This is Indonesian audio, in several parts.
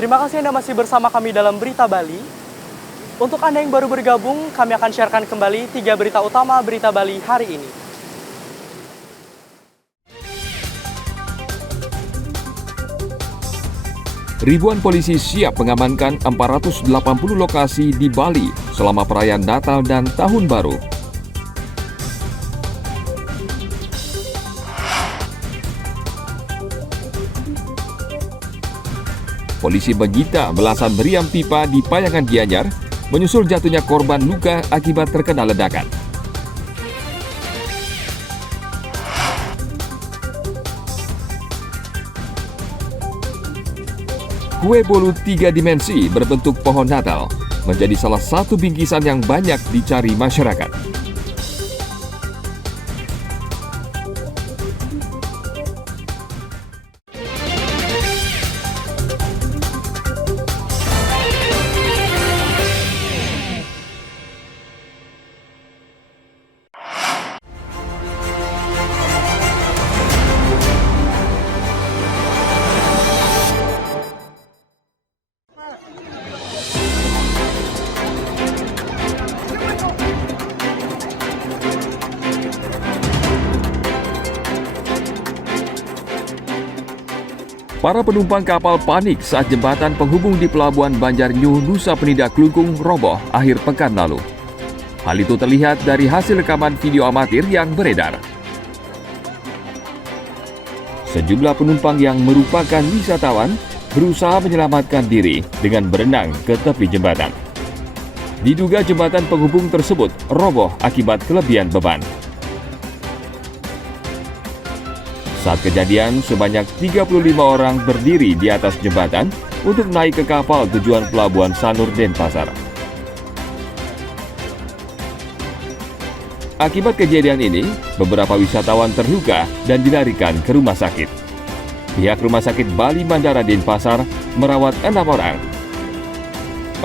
Terima kasih Anda masih bersama kami dalam Berita Bali. Untuk Anda yang baru bergabung, kami akan sharekan kembali 3 berita utama Berita Bali hari ini. Ribuan polisi siap mengamankan 480 lokasi di Bali selama perayaan Natal dan Tahun Baru. Polisi menyita belasan meriam pipa di Payangan Gianyar, menyusul jatuhnya korban luka akibat terkena ledakan. Kue bolu 3 dimensi berbentuk pohon Natal menjadi salah satu bingkisan yang banyak dicari masyarakat. Para penumpang kapal panik saat jembatan penghubung di Pelabuhan Banjarnyu, Nusa Penida, Klungkung roboh akhir pekan lalu. Hal itu terlihat dari hasil rekaman video amatir yang beredar. Sejumlah penumpang yang merupakan wisatawan berusaha menyelamatkan diri dengan berenang ke tepi jembatan. Diduga jembatan penghubung tersebut roboh akibat kelebihan beban. Saat kejadian, sebanyak 35 orang berdiri di atas jembatan untuk naik ke kapal tujuan Pelabuhan Sanur, Denpasar. Akibat kejadian ini, beberapa wisatawan terluka dan dilarikan ke rumah sakit. Pihak Rumah Sakit Bali Mandara Denpasar merawat 6 orang.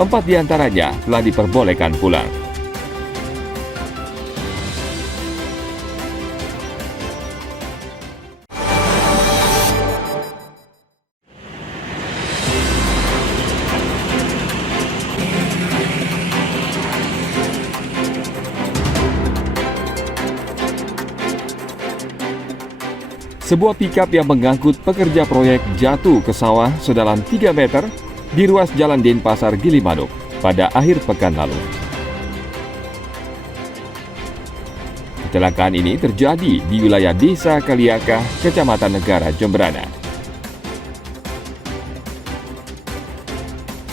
4 diantaranya telah diperbolehkan pulang. Sebuah pikap yang mengangkut pekerja proyek jatuh ke sawah sedalam 3 meter di ruas Jalan Denpasar, Gilimanuk pada akhir pekan lalu. Kecelakaan ini terjadi di wilayah Desa Kaliaka, Kecamatan Negara, Jemberana.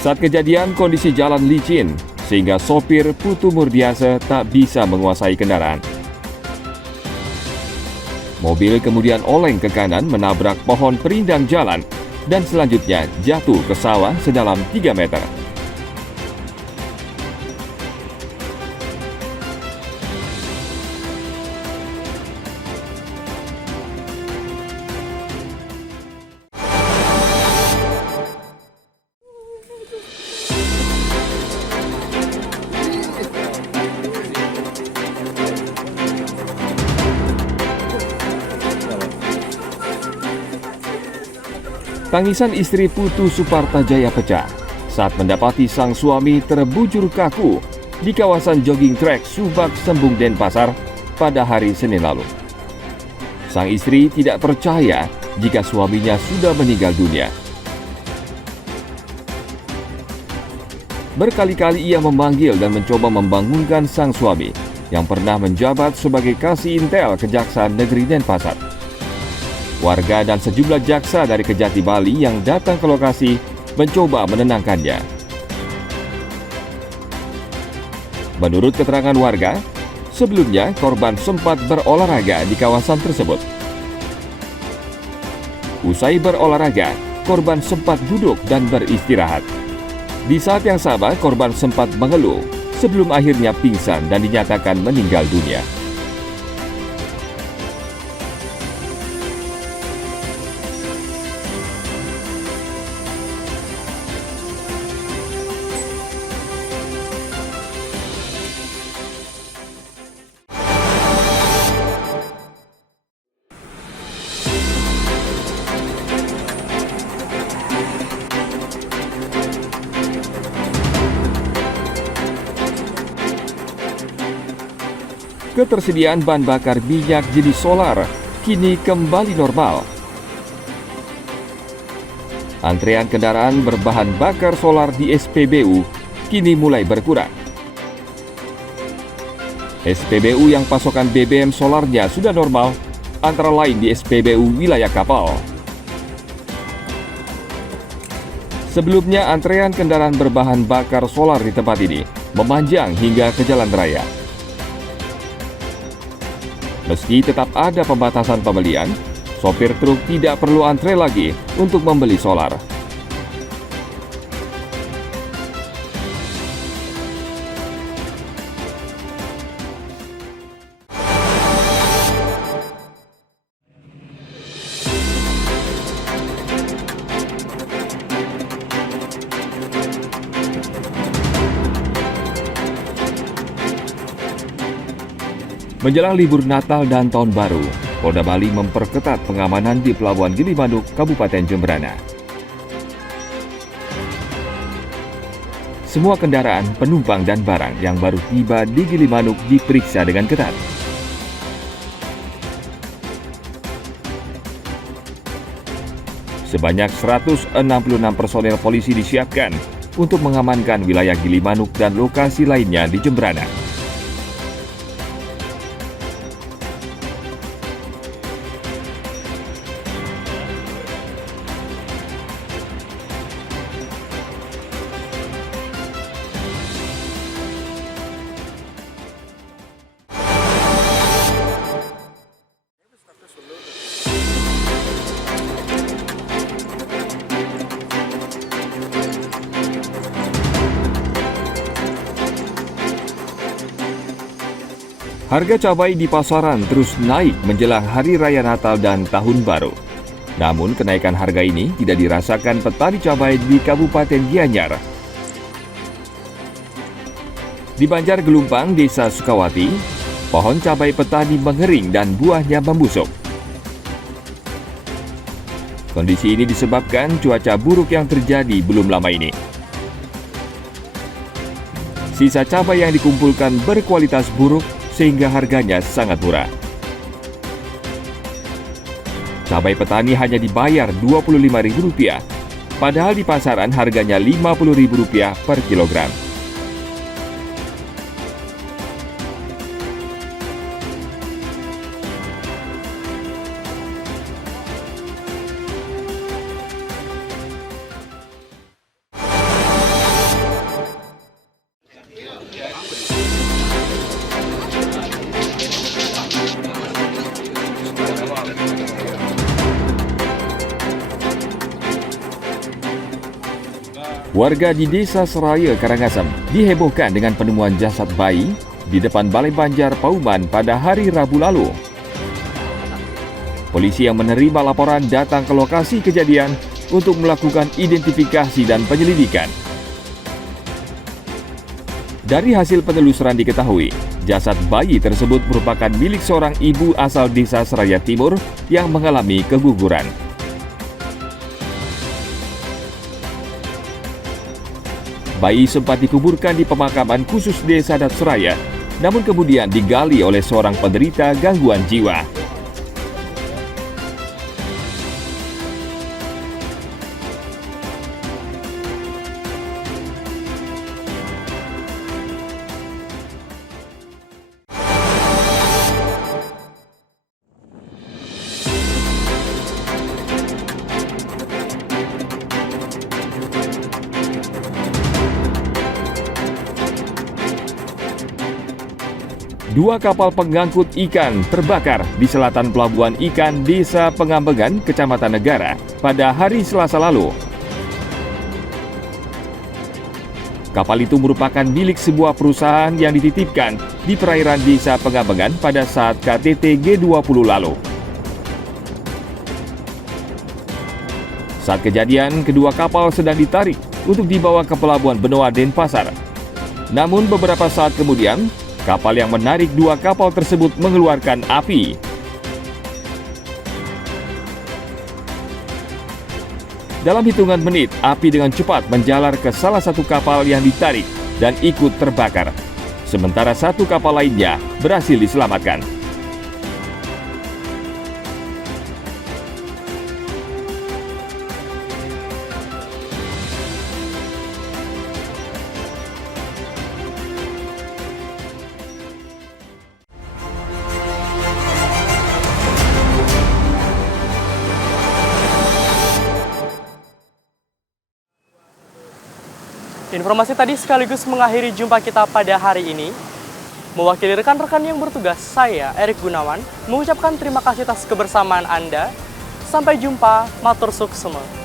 Saat kejadian, kondisi jalan licin sehingga sopir Putu Murdiasa tak bisa menguasai kendaraan. Mobil kemudian oleng ke kanan menabrak pohon perindang jalan dan selanjutnya jatuh ke sawah sedalam 3 meter. Tangisan istri Putu Supartajaya pecah saat mendapati sang suami terbujur kaku di kawasan jogging track Subak Sembung, Denpasar pada hari Senin lalu. Sang istri tidak percaya jika suaminya sudah meninggal dunia. Berkali-kali ia memanggil dan mencoba membangunkan sang suami yang pernah menjabat sebagai Kasih Intel Kejaksaan Negeri Denpasar. Warga dan sejumlah jaksa dari Kejati Bali yang datang ke lokasi mencoba menenangkannya. Menurut keterangan warga, sebelumnya korban sempat berolahraga di kawasan tersebut. Usai berolahraga, korban sempat duduk dan beristirahat. Di saat yang sama, korban sempat mengeluh sebelum akhirnya pingsan dan dinyatakan meninggal dunia. ketersediaan bahan bakar minyak jenis solar kini kembali normal. Antrean kendaraan berbahan bakar solar di SPBU kini mulai berkurang. SPBU yang pasokan BBM solarnya sudah normal, antara lain di SPBU wilayah Kapal. Sebelumnya, antrean kendaraan berbahan bakar solar di tempat ini memanjang hingga ke jalan raya. Meski tetap ada pembatasan pembelian, sopir truk tidak perlu antre lagi untuk membeli solar. Menjelang libur Natal dan Tahun Baru, Polda Bali memperketat pengamanan di Pelabuhan Gilimanuk, Kabupaten Jemberana. Semua kendaraan, penumpang, dan barang yang baru tiba di Gilimanuk diperiksa dengan ketat. Sebanyak 166 personel polisi disiapkan untuk mengamankan wilayah Gilimanuk dan lokasi lainnya di Jemberana. Harga cabai di pasaran terus naik menjelang Hari Raya Natal dan Tahun Baru. Namun kenaikan harga ini tidak dirasakan petani cabai di Kabupaten Gianyar. Di Banjar Gelumpang, Desa Sukawati, pohon cabai petani mengering dan buahnya membusuk. Kondisi ini disebabkan cuaca buruk yang terjadi belum lama ini. Sisa cabai yang dikumpulkan berkualitas buruk sehingga harganya sangat murah. Cabai petani hanya dibayar Rp25.000, padahal di pasaran harganya Rp50.000 per kilogram. Warga di Desa Seraya, Karangasem dihebohkan dengan penemuan jasad bayi di depan Balai Banjar Pauman pada hari Rabu lalu. Polisi yang menerima laporan datang ke lokasi kejadian untuk melakukan identifikasi dan penyelidikan. Dari hasil penelusuran diketahui, jasad bayi tersebut merupakan milik seorang ibu asal Desa Seraya Timur yang mengalami keguguran. Bayi sempat dikuburkan di pemakaman khusus Desa Adat Seraya, namun kemudian digali oleh seorang penderita gangguan jiwa. Dua kapal pengangkut ikan terbakar di selatan Pelabuhan Ikan Desa Pengambengan, Kecamatan Negara pada hari Selasa lalu. Kapal itu merupakan milik sebuah perusahaan yang dititipkan di perairan Desa Pengambengan pada saat KTT G20 lalu. Saat kejadian, kedua kapal sedang ditarik untuk dibawa ke Pelabuhan Benoa, Denpasar. Namun beberapa saat kemudian, kapal yang menarik dua kapal tersebut mengeluarkan api. Dalam hitungan menit, api dengan cepat menjalar ke salah satu kapal yang ditarik dan ikut terbakar. sementara satu kapal lainnya berhasil diselamatkan. Informasi tadi sekaligus mengakhiri jumpa kita pada hari ini. Mewakili rekan-rekan yang bertugas, saya, Erik Gunawan, mengucapkan terima kasih atas kebersamaan Anda. Sampai jumpa, matur suksema.